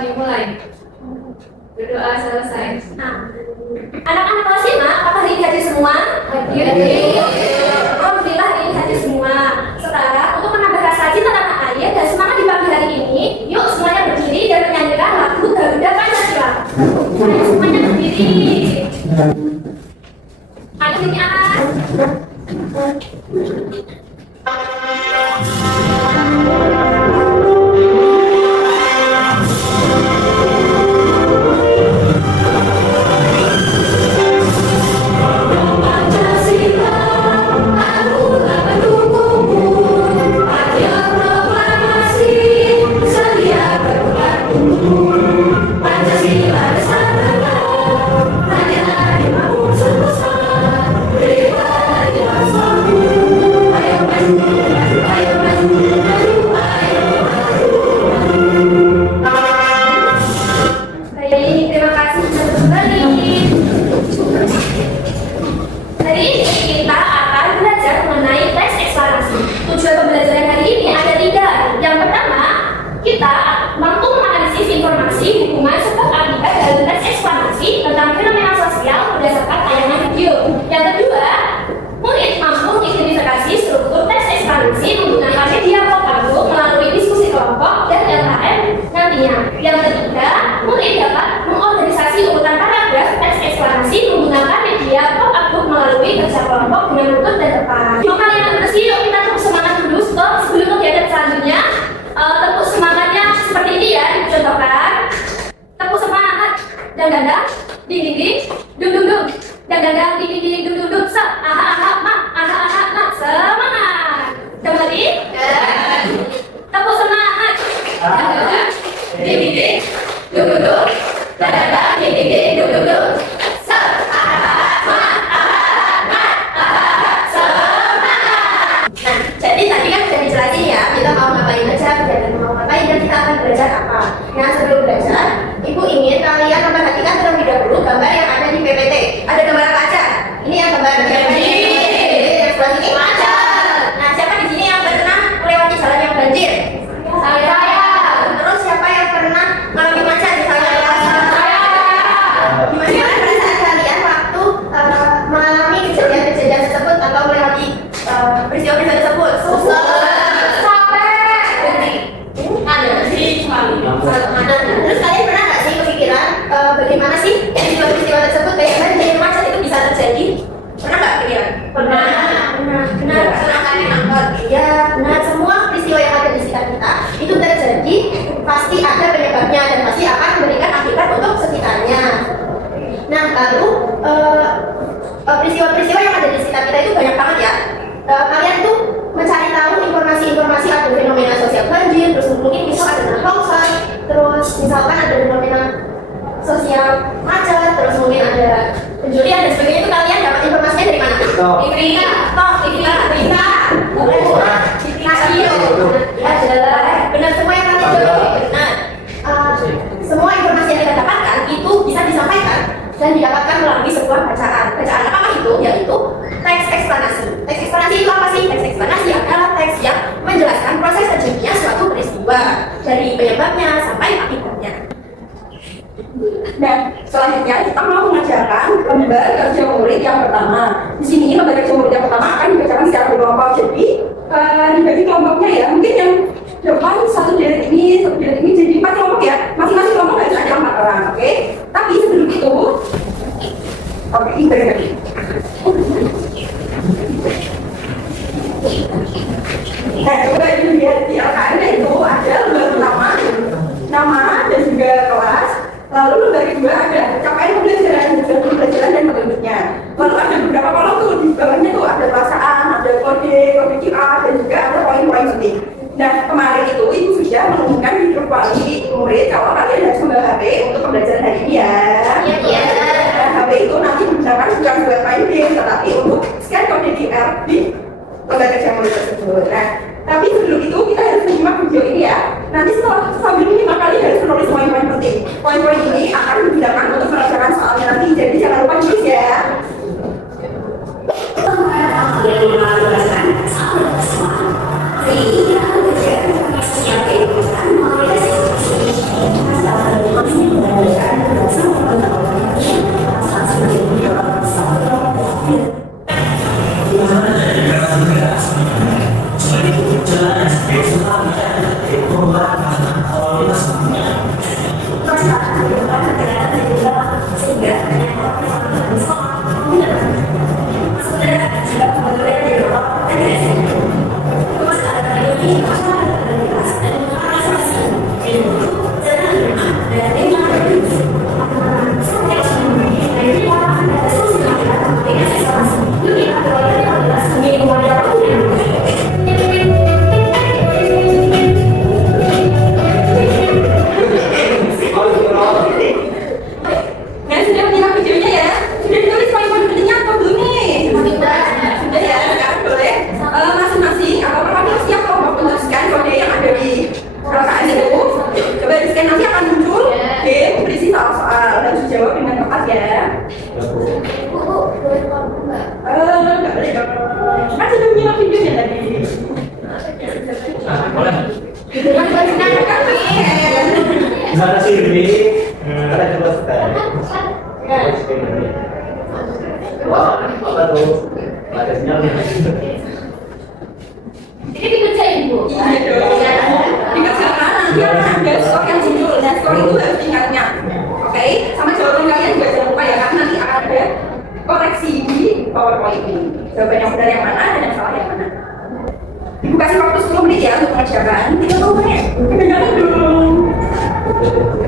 dimulai. Berdoa selesai. Nah, anak-anak kelas 5, apakah ini hadir semua? Hadir. Alhamdulillah ini hadir semua. Sekarang untuk menambah rasa cinta tanah air dan semangat di pagi hari ini, yuk semuanya berdiri dan menyanyikan lagu Garuda Pancasila. Ayo semuanya berdiri. Ayo ini anak. Yang ketiga, murid dapat mengorganisasi urutan paragraf teks eksplanasi menggunakan media pop-up melalui kerja kelompok dengan lutut dan depan. Yuk kalian bersih, yuk kita tepuk semangat dulu sebelum kegiatan selanjutnya. Tepuk semangatnya seperti ini ya, dicontohkan. Tepuk semangat dan dandang, ding ding ding, dung dung dung, dan dandang ding ding ding, dung dung dung, se, aha aha ma, aha aha ma, semangat. Kembali. Tepuk semangat. Ding ding ding, dung dung dung, dan dandang ding ding ding, dung dung dung, se, aha ma, aha ma, aha semangat. Nah, jadi tadi kan sudah dijelasin ya, kita mau ngapain aja, kegiatan mau ngapain, dan kita akan belajar apa. Nah, sebelum belajar, Ibu ingin kalian memperhatikan terlebih dahulu gambar yang ada di PPT. Ada gambar apa aja? Ini yang gambar banjir. Yang sebelah sini macet. Nah, siapa di sini yang pernah melewati jalan yang banjir? Saya. Terus siapa yang pernah mengalami macet di jalan yang banjir? Saya. Gimana perasaan kalian waktu mengalami kejadian-kejadian tersebut atau melewati peristiwa-peristiwa tersebut? Susah. Terus kalian pernah nggak sih kepikiran bagaimana sih peristiwa-peristiwa tersebut kayak banjir macet itu bisa terjadi? Pernah nggak pikiran? Pernah. Benar kalian nangkep? Iya, benar. Semua peristiwa yang ada di sekitar kita itu terjadi pasti ada penyebabnya dan pasti akan memberikan akibat untuk sekitarnya. Nah, lalu peristiwa-peristiwa yang ada di sekitar kita itu banyak banget ya. Kalian tuh mencari tahu informasi-informasi ada fenomena sosial banjir, terus mungkin bisa ada longsor, terus misalkan ada fenomena sosial macet, terus mungkin ada pencurian dan sebagainya. Itu kalian dapat informasinya dari mana? Di radio. Benar semua yang kalian jawab benar. Semua informasi yang kita dapatkan itu bisa disampaikan dan didapatkan melalui sebuah bacaan. Bacaan apa itu? Yaitu teks eksplanasi. Teks eksplanasi itu apa sih? Teks eksplanasi adalah teks yang menjelaskan proses terjadinya suatu peristiwa dari penyebabnya sampai akibatnya. Dan selanjutnya kita mau mengajarkan lembar kerja murid yang pertama. Di sini lembar kerja murid yang pertama akan dibacakan secara berkelompok. Jadi dibagi kelompoknya ya. Mungkin yang depan satu deret ini jadi 4 kelompok ya. Masing-masing kelompok harus ada 4 orang, oke? Tapi sebelum itu, oke, ini lagi. Nah, coba dilihat di LKN itu ada lembar pertama, nama dan juga kelas. Lalu lembar kedua ada capaian pembelajaran dan metodenya. Lalu ada beberapa kolom tuh di bawahnya tuh ada perasaan, ada kode QR dan juga ada poin-poin penting. Nah, kemarin itu Ibu sudah mengumumkan di grup wali murid kalau kalian harus membawa HP untuk pembelajaran hari ini ya. Iya. Nah, HP itu nanti digunakan bukan buat main game, tetapi untuk scan kode QR di lembar kerja murid tersebut. Nah, tapi sebelum itu kita harus menyimak video ini ya. Nanti sambil menyimak kalian harus menulis poin-poin penting. Poin-poin ini akan digunakan untuk mengerjakan soalnya nanti, jadi jangan lupa tulis ya. Terima kasih. Gimana sih ini? Kita coba setel. Wah, apa tuh? Ada sinyalnya. Ini dikerjain Bu. Iya dong. Dikerjakan nanti ada skor yang muncul. Dan skor itu harus diingatnya. Oke, sama jawaban kalian juga jangan lupa ya, karena nanti ada koreksi di PowerPoint ini. Jawaban yang benar yang mana dan yang salah yang mana. Ibu kasih waktu 10 menit ya untuk mengerjakan. Kita tahu kan ya? Kebanyakan dong.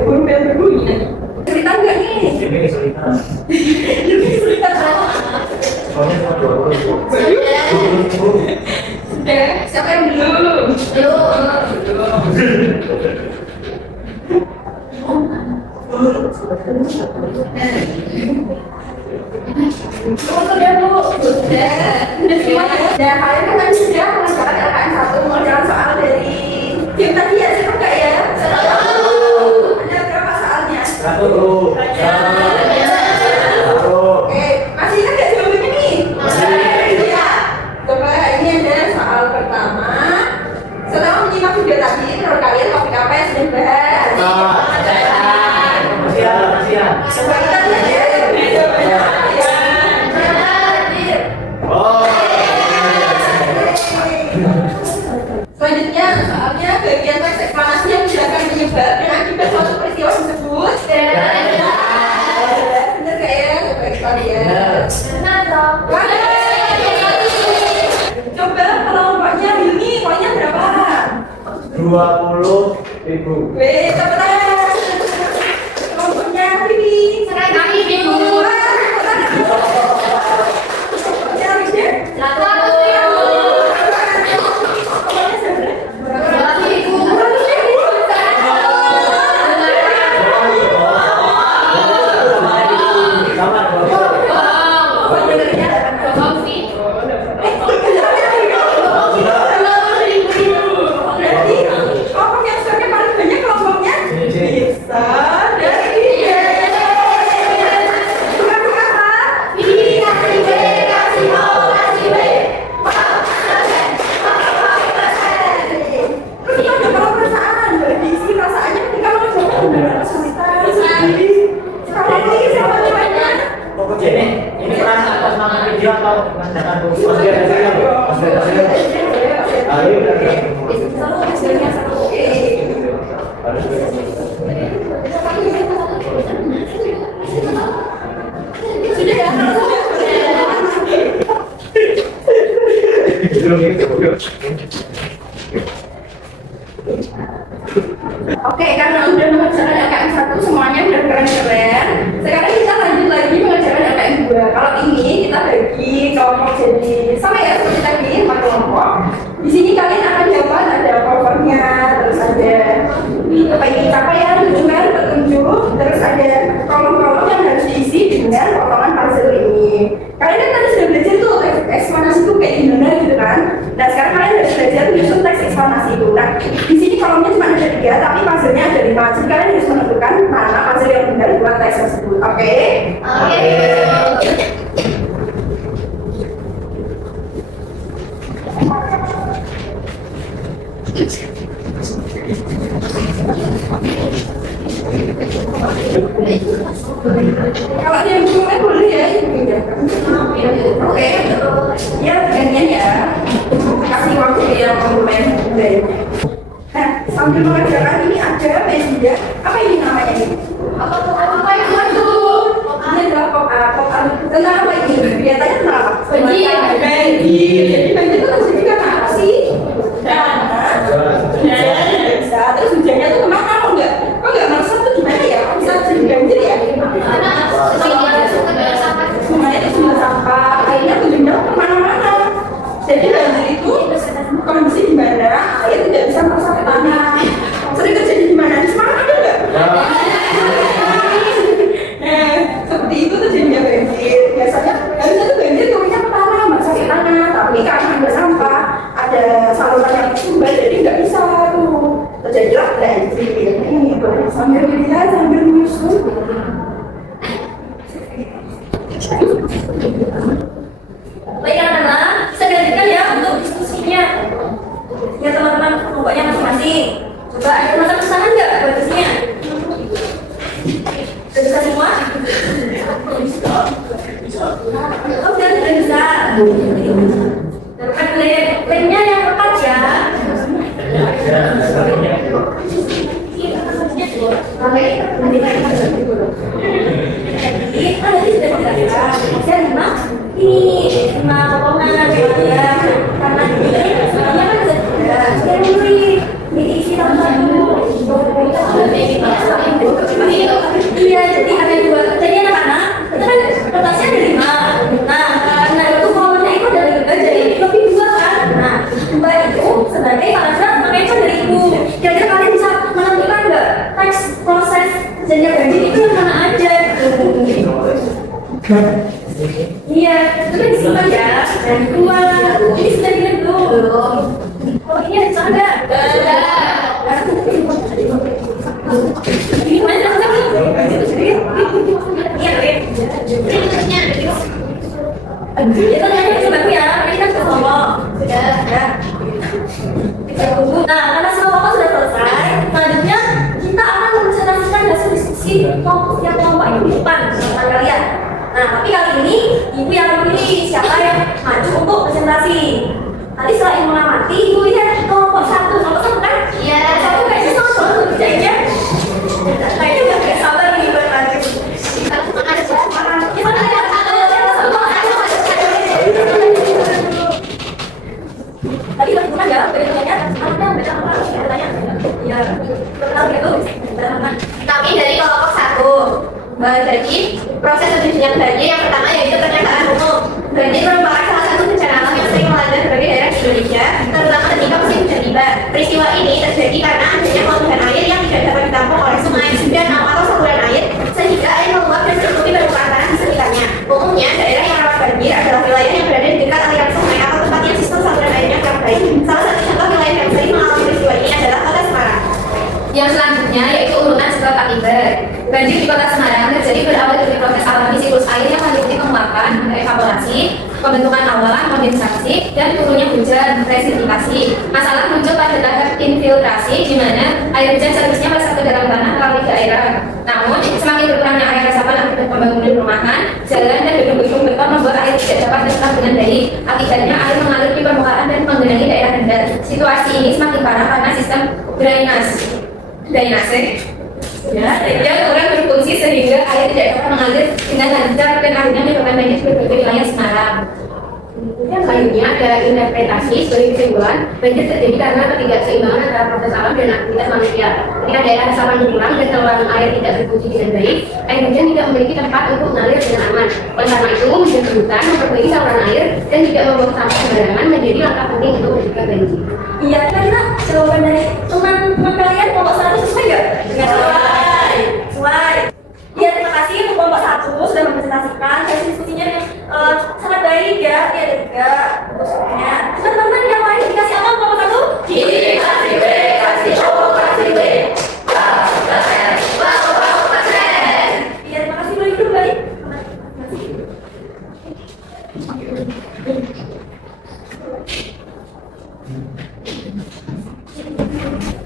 Buru-buru dulu ini. Cerita enggak nih? Ini kesulitan. Ini kesulitan. Soalnya cuma 20. Siapa yang dulu? Sudah Bu, sudah semua ya. Dan kalian kan tadi sudah mengerjakan LKM 1, mengerjakan soal dari tim tadi ya, siapa enggak ya? Ada berapa soalnya? 1. Oke, masih ingat nggak jawabannya nih? Iya. Coba ini ada soal pertama. Setelah menyimak video tadi, menurut kalian topik apa yang sudah dibahas? Siap. Coba kita lihat ya, jawabannya apa ya? Oh. Selanjutnya, soalnya bagian teks eksplanasi yang menjelaskan penyebab dan akibat suatu peristiwa tersebut. Bener gak ya? Coba kita lihat. Coba kelompoknya ini poinnya berapa? 20.000. Weh, cepetan. Kelompoknya Vivi. Kelompoknya Rizky. Berarti kelompok yang skornya paling banyak kelompoknya bisa dari bukan apa? Terus kita ada kalau perasaan, berdiisi perasaannya ketika mengerjakan benar kesulitan. Kalau ini siapa namanya? Ini perasaan pas nonton video atau mengerjakan tugas? Pas dia hasilnya. Ayo, Hasilnya satu. Oke. Sudah ya? Oke, karena udah mengerjakan LKM 1 semuanya udah keren-keren. Sekarang kita lanjut lagi mengerjakan LKM 2. Kalau ini kita bagi kelompok jadi sama ya seperti tadi 4 kelompok. Di sini kalian akan dapat ada covernya, terus ada apa ini capaian, tujuan, petunjuk, terus ada kolom-kolom yang harus diisi dengan potongan puzzle ini. Kalian kan tadi sudah belajar tuh teks eksplanasi itu kayak gimana gitu kan. Nah sekarang kalian harus belajar menyusun teks eksplanasi itu. Nah di sini kolomnya cuma ada 3, tapi puzzle-nya ada 5. Jadi kalian harus menentukan mana puzzle yang benar buat teks tersebut. Oke? Kalau ada yang belum boleh ya, oke. Ya, gantian ya. Kasih waktu yang komen. Nah, sambil mengerjakan ini ada media. Apa ini namanya ini? Ini adalah pop-up. Tentang apa ini? Biasanya tentang apa? Banjir. Jadi banjir itu terjadi karena apa sih? Bisa. Terus hujannya tuh kemana? Kok nggak meresap tuh gimana ya? Kok bisa jadi banjir ya? Semuanya itu sumber sampah. Akhirnya hujannya kemana-mana. Jadi banjir itu kondisi di mana air tidak bisa meresap ke tanah. Sering terjadi di mana? Di Semarang ada nggak? Nah, seperti itu terjadinya banjir. Biasanya tuh banjir turunnya ke tanah, meresap ke tanah. Tapi karena ada sampah, ada saluran yang sumber, jadi nggak bisa tuh. Terjadilah banjir. Ini sambil dilihat, sambil menyusun. Baik teman-teman, bisa dilanjutkan ya untuk diskusinya. Ya teman-teman, kelompoknya masing-masing. Coba ada masa pesanan nggak buat diskusinya? sampai nanti dulu. Jadi kan tadi sudah dijelaskan, saya memang ini potongan ya, karena ini sebenarnya kan sudah mulai diisi tambah dulu. Iya, jadi ada dua. Jadi anak-anak itu kan kertasnya ada 5. Nah itu kolomnya itu dari jadi lebih 2 kan. Nah 2 itu sebagai paragraf, makanya itu dari ibu. Kira-kira kalian bisa menentukan nggak teks proses perjanjian gaji itu yang mana aja? Iya, itu kan disimpan ya. Dan 2 ini sudah dilihat belum? Oh ini ada sana nggak? Ini mana sih? Iya, itu hanya bisa bantu ya. Ini kan sudah ngomong. Sudah. Kita tunggu. Nah, karena semua pokok sudah selesai, selanjutnya kita akan mempresentasikan hasil diskusi yang kelompok ini di depan sama kalian. Nah, tapi kali ini ibu yang memilih siapa yang maju untuk presentasi. Tadi setelah ibu mengamati, ibu lihat kelompok 1 kan? Iya. 1 kayaknya sama banget tuh kerjanya. Kayaknya udah gak sabar nih buat maju. Ada suara. Gimana ya? Tadi bagaimana ya? Berikutnya, ada baca apa? Bertanya. Iya. Kenal gitu. Kami dari kelompok 1. Jadi proses perjanjian gaji yang pertama yaitu pernyataan umum. Gaji merupakan salah satu bencana alam yang sering melanda berbagai daerah di Indonesia, terutama ketika musim hujan tiba. Peristiwa ini terjadi karena adanya polutan air yang tidak dapat ditampung oleh sungai, danau atau saluran air, sehingga air meluap dan menutupi permukaan tanah di sekitarnya. Umumnya daerah yang rawan banjir adalah wilayah yang berada di dekat aliran sungai atau tempat yang sistem saluran airnya kurang baik. Salah satu contoh wilayah yang sering mengalami peristiwa ini adalah Kota Semarang. Yang selanjutnya yaitu urutan setelah akibat. Banjir di Kota Semarang terjadi berawal dari proses alami siklus air yang meliputi penguapan, evaporasi, pembentukan awan, kondensasi, dan turunnya hujan, presipitasasi. Masalah muncul pada tahap infiltrasi, di mana air hujan seharusnya masuk ke dalam tanah melalui daerah. Namun, semakin berkurangnya air resapan akibat pembangunan rumahan, jalan, dan gedung-gedung beton membuat air tidak dapat terserap dengan baik. Akibatnya air mengalir di permukaan dan menggenangi daerah rendah. Situasi ini semakin parah karena sistem drainase yang kurang berfungsi sehingga air tidak dapat mengalir dengan lancar dan akhirnya menyebabkan banjir di berbagai wilayah Semarang. Kemudian selanjutnya ada interpretasi sebagai kesimpulan banjir terjadi karena ketidakseimbangan antara proses alam dan aktivitas manusia. Ketika daerah resapan berkurang dan saluran air tidak berfungsi dengan baik, air hujan tidak memiliki tempat untuk mengalir dengan aman. Oleh karena itu, menjaga hutan, memperbaiki saluran air, dan tidak membuang sampah sembarangan menjadi langkah penting untuk mencegah banjir. Iya, kira-kira jawaban dari teman-teman kalian kelompok 1 sesuai nggak? Sesuai. Ya, terima kasih untuk kelompok 1 sudah mempresentasikan hasil diskusinya yang sangat baik ya. Iya, ada juga maksudnya. Teman-teman yang lain dikasih apa kelompok 1? Kasih B, kasih O, kasih B. Iya, terima kasih. Boleh duduk kembali.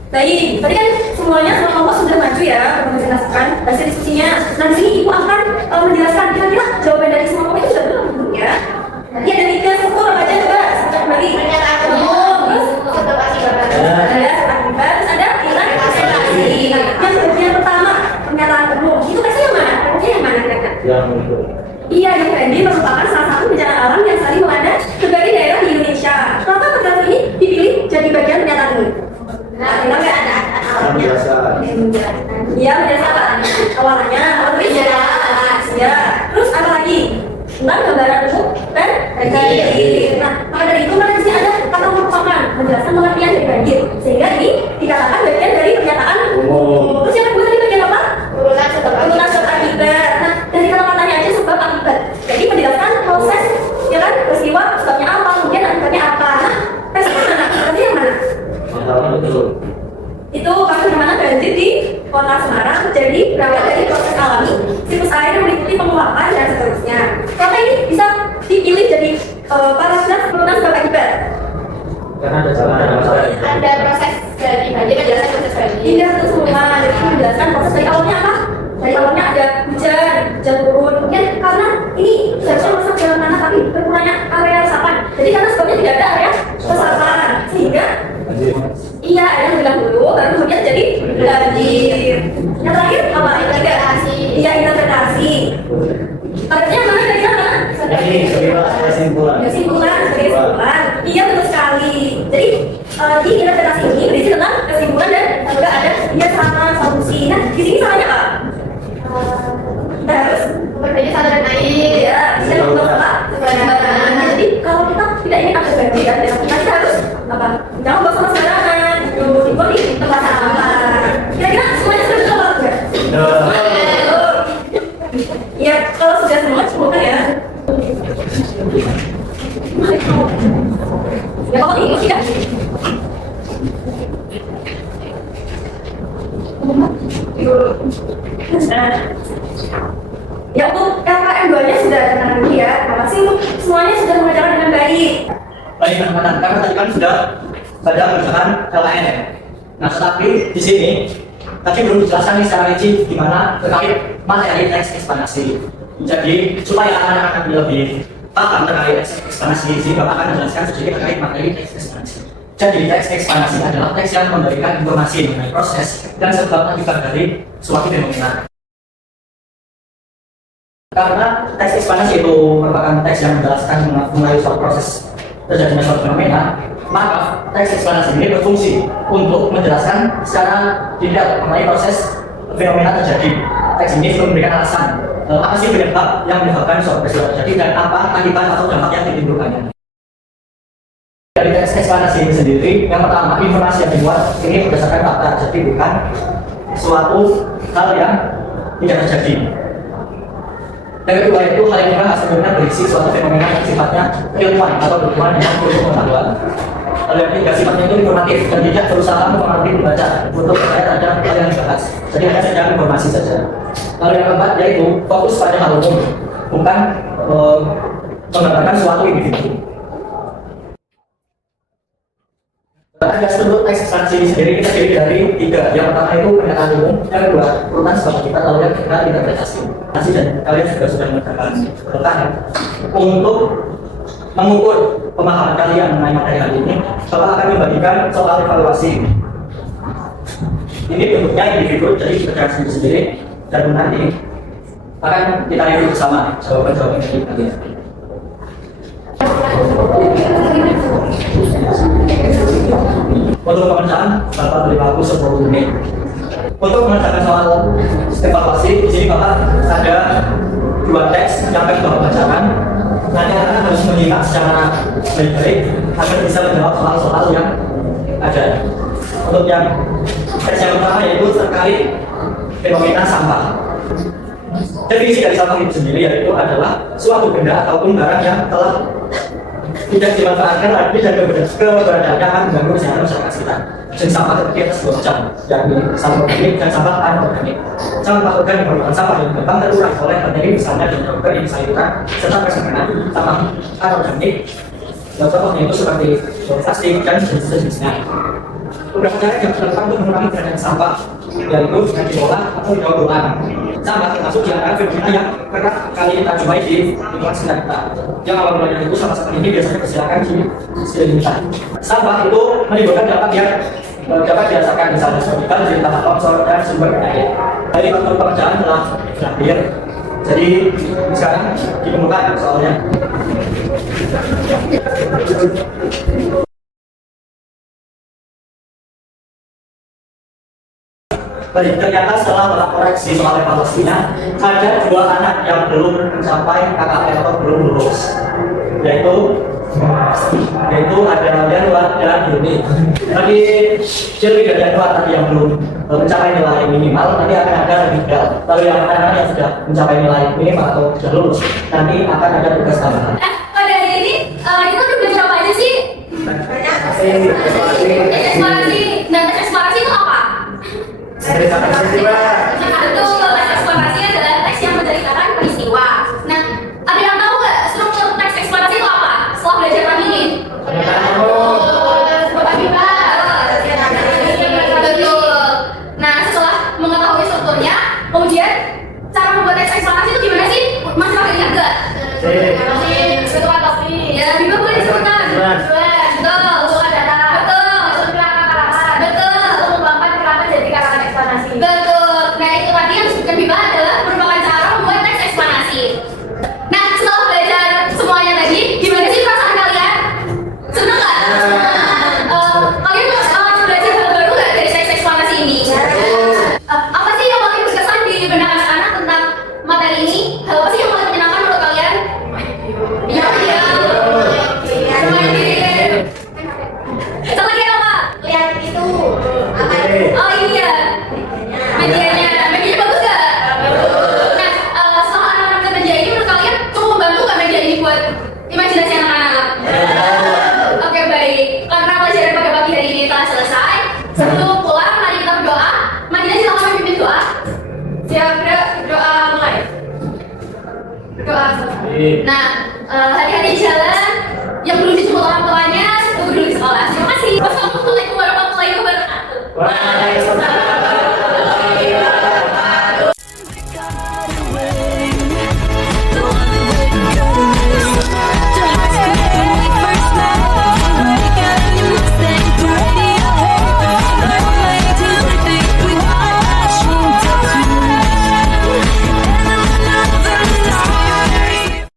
Baik, tadi kan semuanya semua kelompok sudah maju ya mempresentasikan hasil diskusinya. Nah, di sini ibu akan menjelaskan kira-kira jawaban dari semua kelompok itu sudah belum ya? Nanti ada 3 syukur aja coba sebentar kembali. Pernyataan umum, terus observasi ada akibat, terus ada nilai presentasi. Yang bagian pertama pernyataan umum itu kasih yang mana? Yang mana kira-kira? Yang itu. Iya, yang banjir merupakan salah satu bencana alam yang sering melanda berbagai daerah di Indonesia. Kenapa pernyataan ini dipilih jadi bagian pernyataan ini? Nah, kita nggak ada awalnya. Iya, menjelaskan awalnya, jelas. Ya, terus apa lagi? Tentang gambaran umum dan banjir. Nah, maka dari itu kan di sini ada kata merupakan menjelaskan pengertian dari banjir, sehingga ini dikatakan bagian dari pernyataan umum. Terus yang kedua tadi bagian apa? Urutan sebab akibat. Nah, dari kata-katanya aja sebab akibat. Jadi menjelaskan proses, ya kan, peristiwa sebabnya apa, kemudian akibatnya apa. Nah, tesnya mana? Tesnya yang mana? Itu bagaimana banjir di Kota Semarang terjadi berawal dari proses alami, siklus air yang meliputi penguapan dan seterusnya. Kenapa ini bisa dipilih jadi paragraf urutan sebab akibat? Karena ada jalan Ada proses dari banjir, menjelaskan proses banjir. Tidak itu semua, jadi menjelaskan proses dari awalnya apa? Dari awalnya ada hujan turun. Kemudian karena ini seharusnya masuk dalam tanah tapi berkurangnya area resapan. Jadi karena sebabnya tidak ada area resapan, sehingga iya, ada yang bilang dulu, baru kemudian jadi banjir. Yang terakhir Nah, ya untuk KKM 2-nya sudah tenang ya. Terima kasih untuk semuanya sudah mengerjakan dengan baik. Baik teman-teman, karena tadi kan sudah pada mengerjakan LKN. Nah, tetapi di sini tadi belum dijelaskan nih secara rinci gimana terkait materi teks eksplanasi. Jadi supaya anak-anak lebih paham terkait teks eksplanasi, sini Bapak akan menjelaskan sedikit terkait materi teks eksplanasi. Jadi teks eksplanasi adalah teks yang memberikan informasi mengenai proses dan sebab akibat dari suatu fenomena. Karena teks eksplanasi itu merupakan teks yang menjelaskan mengenai suatu proses terjadinya suatu fenomena, maka teks eksplanasi ini berfungsi untuk menjelaskan secara detail mengenai proses fenomena terjadi. Teks ini juga memberikan alasan apa sih penyebab yang menyebabkan suatu peristiwa terjadi dan apa akibat atau dampak yang ditimbulkannya. Dari teks eksplanasi ini sendiri, yang pertama informasi yang dibuat ini berdasarkan fakta, jadi bukan suatu hal yang tidak terjadi. Yang kedua itu hal yang dibahas sebenarnya berisi suatu fenomena yang sifatnya keilmuan atau berhubungan dengan ilmu pengetahuan. Lalu yang ketiga sifatnya itu informatif dan tidak berusaha mempengaruhi pembaca untuk terkait ada hal yang dibahas. Jadi hanya saja informasi saja. Lalu yang keempat yaitu fokus pada hal umum, bukan menggambarkan suatu individu. Ada struktur teks eksplanasi ini sendiri kita terdiri dari tiga. Yang pertama itu pernyataan umum, yang kedua urutan sebab kita, lalu yang ketiga interpretasi. Dan kalian juga sudah mengerjakan urutan untuk mengukur pemahaman kalian mengenai materi hari ini. Bapak akan membagikan soal evaluasi. Ini bentuknya individu, jadi kerjaan sendiri dan nanti akan kita review bersama jawaban-jawaban dari kalian. Untuk pemeriksaan, Bapak beri waktu 10 menit. Untuk mengerjakan soal evaluasi, di sini Bapak ada 2 teks yang akan Bapak bacakan. Nanti akan harus menyimak secara baik-baik agar bisa menjawab soal-soal yang ada. Untuk yang teks yang pertama yaitu terkait fenomena sampah. Definisi dari sampah itu sendiri yaitu adalah suatu benda ataupun barang yang telah tidak dimanfaatkan lagi dan keberadaannya akan mengganggu kesehatan masyarakat sekitar. Jenis sampah terdiri atas 2 macam, yakni sampah organik dan sampah anorganik. Sampah organik merupakan sampah yang gampang terurai oleh bakteri misalnya dan juga di sayuran serta persembahan. Sampah anorganik yang contohnya itu seperti plastik dan jenis-jenisnya. Beberapa cara yang dilakukan untuk mengurangi keberadaan sampah yaitu dengan diolah atau didaur ulang. Sampah termasuk di antara fenomena yang kerap kali kita jumpai di lingkungan sekitar kita. Yang awal mulanya itu sampah seperti ini biasanya berserakan di sekeliling kita. Sampah itu menimbulkan dampak yang dapat dirasakan misalnya seperti banjir, tanah longsor dan sumber air. Dari faktor pekerjaan telah berakhir. Jadi sekarang ditemukan soalnya. Baik, ternyata setelah melakukan koreksi soal evaluasinya, ada 2 anak yang belum mencapai KKM atau belum lulus, yaitu ada Yanwar dan Yuni. Tadi lebih dari Yanwar tadi yang belum mencapai nilai minimal, nanti akan ada remedial. Lalu yang anak yang sudah mencapai nilai minimal atau sudah lulus, nanti akan ada tugas tambahan. Pada hari ini kita udah belajar apa aja sih? Eksplorasi. Dan tes eksplorasi itu apa? Betul, teks eksplorasi adalah teks yang menceritakan peristiwa. Nah, ada yang tahu nggak struktur teks eksplorasi itu apa? Setelah belajar pagi ini? Betul. Nah, setelah mengetahui strukturnya, kemudian cara membuat teks eksplorasi itu gimana sih? Masih pakai ingat nggak? Betul kan pasti. Ya, juga boleh disebutkan. Betul, bukan data. Betul, betul, mengembangkan kerangka jadi karangan eksplanasi. Betul. Nah, hati-hati di jalan. Yang belum dijemput orang tuanya, tunggu dulu di sekolah. Terima kasih. Wassalamualaikum warahmatullahi wabarakatuh. Waalaikumsalam.